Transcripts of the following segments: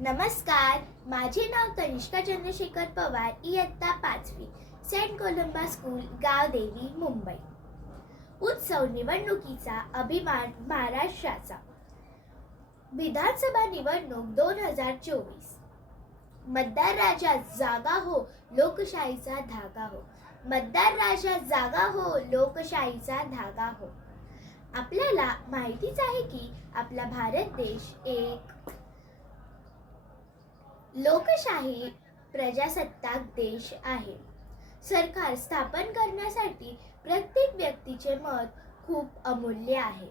नमस्कार, माझे नाव तनिष्का चंद्रशेखर पवार, इयत्ता 5वी, saint Columba school, Gavdevi, Mumbai. उत्सव निवडणुकीचा अभिमान महाराष्ट्राचा. विधानसभा निवडणूक 2024. मतदार राजा जागा हो, लोकशाहीचा धागा हो. मतदार राजा जागा हो, लोकशाहीचा धागा हो. आपल्याला माहितीच आहे की आपला भारत देश एक लोकशाही प्रजासत्ताक देश आहे. सरकार स्थापन करण्यासाठी प्रत्येक व्यक्तीचे मत खूप अमूल्य आहे.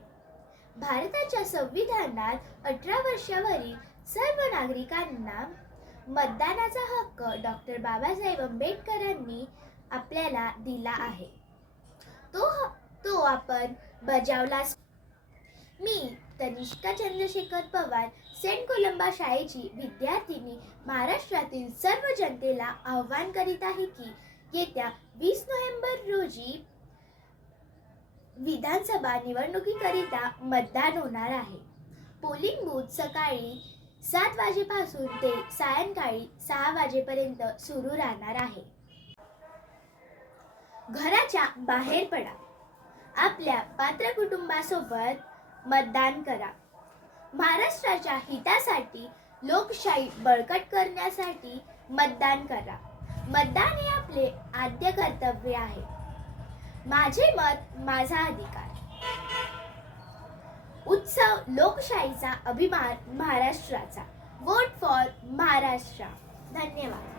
भारताच्या संविधानात 18 वर्षावरील सर्व नागरिकांना मतदानाचा हक्क डॉक्टर बाबासाहेब आंबेडकरांनी आपल्याला दिला आहे. तो आपण बजावलाच. मी तनिष्का चंद्रशेखर पवार, सेंट कोलंबा शाळेची विद्यार्थिनी महाराष्ट्रातील सर्व जनतेला आवाहन करीत आहे की येत्या 20 नोव्हेंबर रोजी विधानसभा निवडणुकीकरिता मतदान होणार आहे. पोलिंग बूथ सकाळी 7 वाजेपासून ते सायंकाळी 6 वाजेपर्यंत सुरू राहणार आहे. घराच्या बाहेर पडा. आपल्या पात्र कुटुंबासोबत मतदान करा. महाराष्ट्राच्या हितासाठी, लोकशाही बळकट करण्यासाठी मतदान करा. मतदान हे आपले आद्य कर्तव्य आहे. माझे मत माझा अधिकार. उत्सव लोकशाहीचा अभिमान महाराष्ट्राचा. Vote for Maharashtra. धन्यवाद.